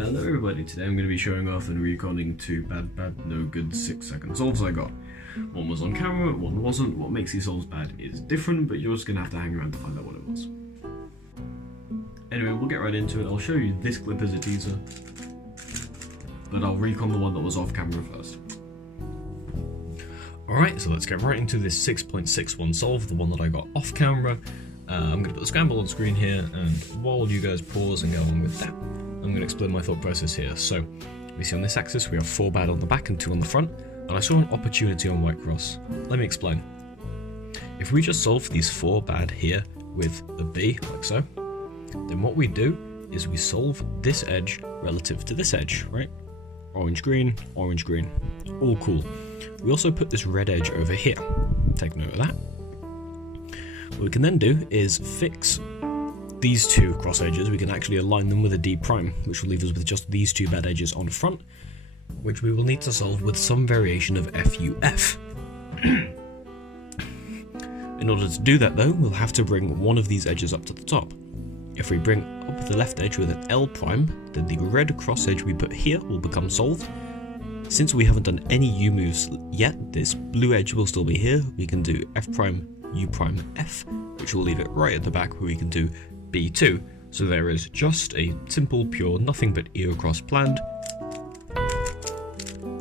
Hello everybody, today I'm going to be showing off and recording two bad, no good 6-second solves I got. One was on camera, one wasn't. What makes these solves bad is different, but you're just going to have to hang around to find out what it was. Anyway, we'll get right into it. I'll show you this clip as a teaser, but I'll recon the one that was off camera first. Alright, so let's get right into this 6.61 solve, the one that I got off camera. I'm going to put the scramble on screen here, and while you guys pause and go on with that, I'm going to explain my thought process here. So, we see on this axis we have 4 bad on the back and 2 on the front, and I saw an opportunity on EOXXCross. Let me explain. If we just solve these 4 bad here with the B, like so, then what we do is we solve this edge relative to this edge, right? Orange, green, all cool. We also put this red edge over here. Take note of that. What we can then do is fix these 2 cross edges. We can actually align them with a D prime, which will leave us with just these 2 bad edges on front, which we will need to solve with some variation of FUF. In order to do that though, we'll have to bring one of these edges up to the top. If we bring up the left edge with an L prime, then the red cross edge we put here will become solved. Since we haven't done any U moves yet, this blue edge will still be here. We can do F prime, U prime, F, which will leave it right at the back where we can do B2. So there is just a simple, pure, nothing but EOCross planned.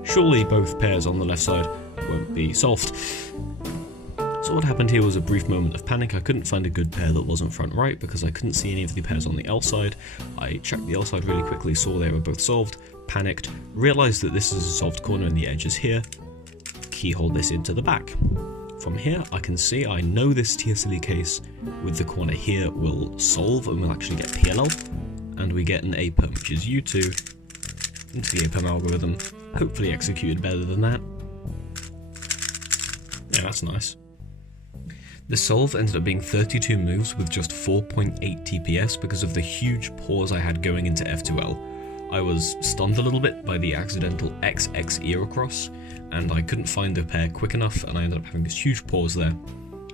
Surely both pairs on the left side won't be solved. So what happened here was a brief moment of panic. I couldn't find a good pair that wasn't front right because I couldn't see any of the pairs on the L side. I checked the L side really quickly, saw they were both solved, panicked, realised that this is a solved corner and the edge is here, keyhole this into the back. From here I can see I know this TSLE case with the corner here will solve and we'll actually get TTLL, and we get an APERM, which is U2 into the APERM algorithm, hopefully executed better than that. Yeah, that's nice. This solve ended up being 32 moves with just 4.8 TPS because of the huge pause I had going into F2L. I was stunned a little bit by the accidental XX EOCross, and I couldn't find the pair quick enough, and I ended up having this huge pause there.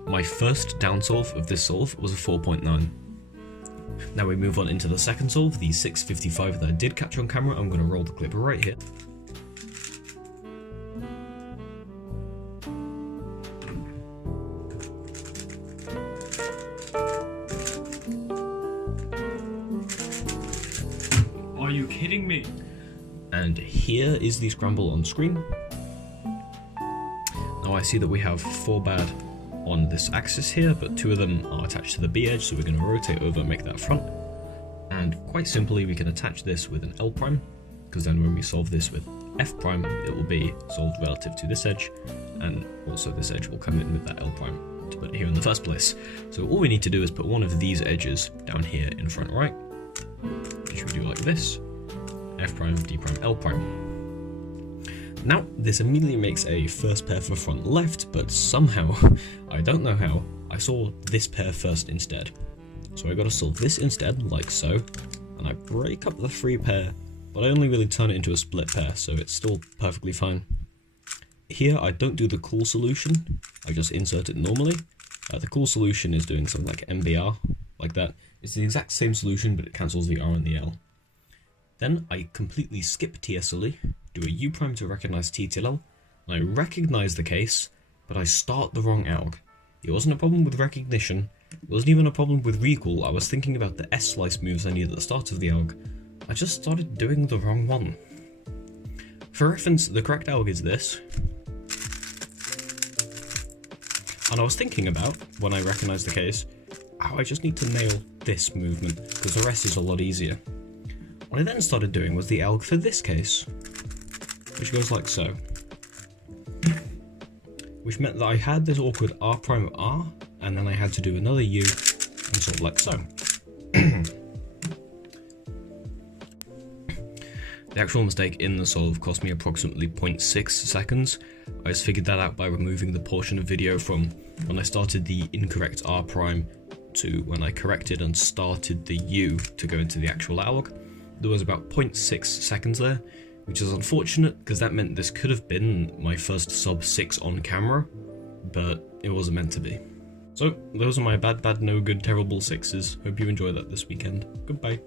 My first down solve of this solve was a 4.9. Now we move on into the second solve, the 655 that I did catch on camera. I'm going to roll the clip right here. Are you kidding me? And here is the scramble on screen. Now I see that we have 4 bad on this axis here, but 2 of them are attached to the B edge, so we're going to rotate over and make that front. And quite simply we can attach this with an L prime, because then when we solve this with F prime, it will be solved relative to this edge, and also this edge will come in with that L prime to put it here in the first place. So all we need to do is put one of these edges down here in front right, which we do like this, F prime, D prime, L prime. Now, this immediately makes a first pair for front left, but somehow, I don't know how, I saw this pair first instead. So I gotta solve this instead, like so, and I break up the 3 pair, but I only really turn it into a split pair, so it's still perfectly fine. Here, I don't do the cool solution, I just insert it normally. The cool solution is doing something like MBR, like that. It's the exact same solution, but it cancels the R and the L. Then I completely skip TSLE, do a U prime to recognize TTLL, and I recognize the case, but I start the wrong alg. It wasn't a problem with recognition, it wasn't even a problem with recall. I was thinking about the S-slice moves I needed at the start of the alg. I just started doing the wrong one. For reference, the correct alg is this. And I was thinking about, when I recognized the case, how I just need to nail this movement, because the rest is a lot easier. What I then started doing was the alg for this case, which goes like so. Which meant that I had this awkward R prime R, and then I had to do another U, and sort of like so. The actual mistake in the solve cost me approximately 0.6 seconds. I just figured that out by removing the portion of video from when I started the incorrect R prime to when I corrected and started the U to go into the actual alg. There was about 0.6 seconds there, which is unfortunate because that meant this could have been my first sub 6 on camera, but it wasn't meant to be. So those are my bad, no good, terrible 6s. Hope you enjoy that this weekend. Goodbye.